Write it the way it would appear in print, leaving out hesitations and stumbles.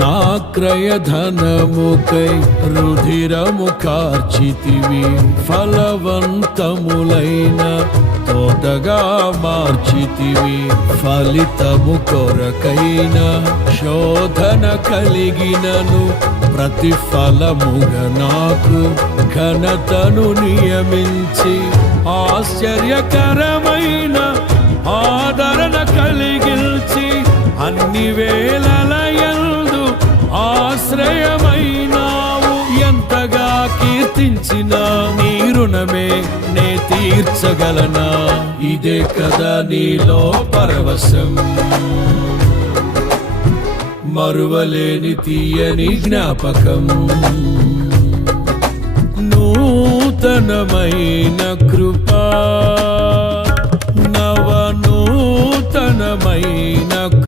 నా క్రయధనముకై రుధిరము కార్చితివి, ఫలవంతములైన తోటగా మార్చితివి. ఫలితము కొరకైన శోధన కలిగినను ప్రతిఫలముగా నాకు ఘనతను నియమించి, ఆశ్చర్యకరమైన ఆదరణ కలిగిల్చి, అన్ని వేళలయందు ఆశ్రయమైనావు. ఎంతగా కీర్తించిన నీ రుణమే నే తీర్చగలనా? ఇదే కదా నీలో పరవశం, మరువలేని తీయని జ్ఞాపకం. నూతనమైన కృపా, నవనూతనమైన